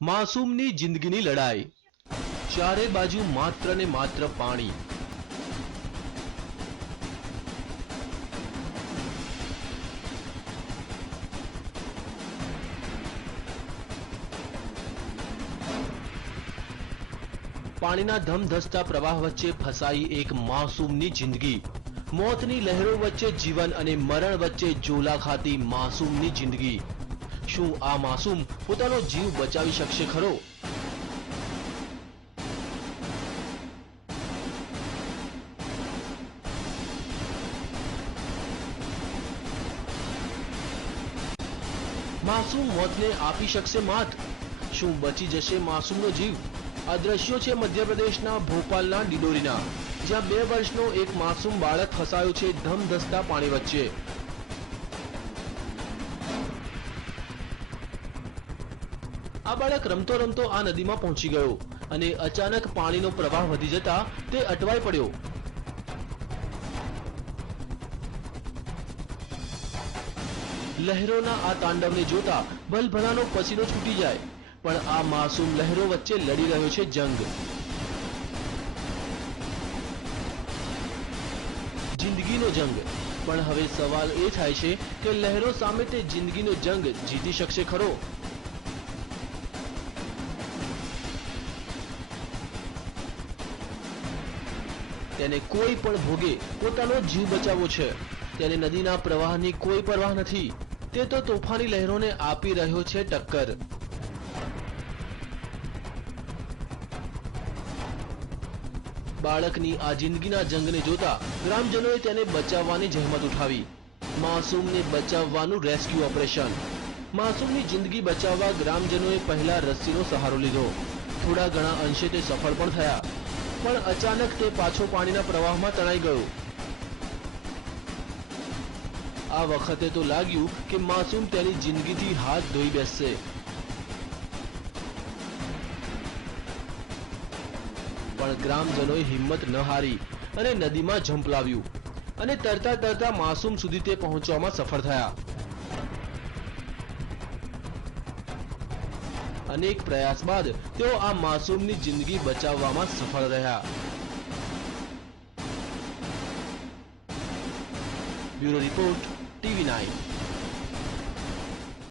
માસૂમની જિંદગીની લડાઈ, ચારે બાજુ માત્ર ને માત્ર પાણી. પાણીના ધમધસતા પ્રવાહ વચ્ચે ફસાઈ એક માસૂમની જિંદગી. મોતની લહેરો વચ્ચે જીવન અને મરણ વચ્ચે ઝોલા ખાતી માસૂમની જિંદગી. શું આ માસૂમ પોતાનો જીવ બચાવી શકશે ખરો? માસૂમ મોતને આપી શકશે માત? શું બચી જશે માસૂમનો જીવ? આ દ્રશ્યો છે મધ્યપ્રદેશના ભોપાલના ડિડોરીના, જ્યાં 2 વર્ષનો એક માસૂમ બાળક ફસાયો છે ધમધસતા પાણી વચ્ચે. આ બાળક રમતો રમતો આ નદીમાં પહોંચી ગયો અને અચાનક પાણીનો પ્રવાહ વધી જતા તે અટવાઈ પડ્યો. લહેરોના આ તાંડવને જોતા ભલભલાનો પસીનો છૂટી જાય, પણ આ માસૂમ લહેરો વચ્ચે લડી રહ્યો છે જંગ. જિંદગીનો જંગ. પણ હવે સવાલ એ થાય છે કે લહેરો સામે તે જિંદગીનો જંગ જીતી શકશે ખરો? તેને કોઈ પણ ભોગે પોતાનો જીવ બચાવવો છે. તેને નદીના પ્રવાહની કોઈ પરવાહ નથી. તે તો તોફાની લહેરોને આપી રહ્યો છે ટક્કર. બાળકની આ જિંદગીના જંગને જોતા ગ્રામજનોએ તેને બચાવવાની જહેમત ઉઠાવી. માસૂમને બચાવવાનું રેસ્ક્યુ ઓપરેશન. માસૂમની જિંદગી બચાવવા ગ્રામજનોએ પહેલા રસ્સીનો સહારો લીધો. થોડા ઘણા અંશે તે સફળ પણ થયા, પણ અચાનક તે પાછો પાણીના પ્રવાહમાં તણાઈ ગયો. આ વખતે તો લાગ્યું કે માસૂમ તેની જિંદગીથી હાથ ધોઈ બેસશે. પણ ગ્રામજનોએ હિંમત ન હારી અને નદીમાં ઝંપલાવ્યું અને તરતા તરતા માસૂમ સુધી તે પહોંચવામાં સફળ થયા. અનેક પ્રયાસ બાદ તેઓ આ માસૂમની જિંદગી બચાવવામાં સફળ રહ્યા. Bureau report, TV9.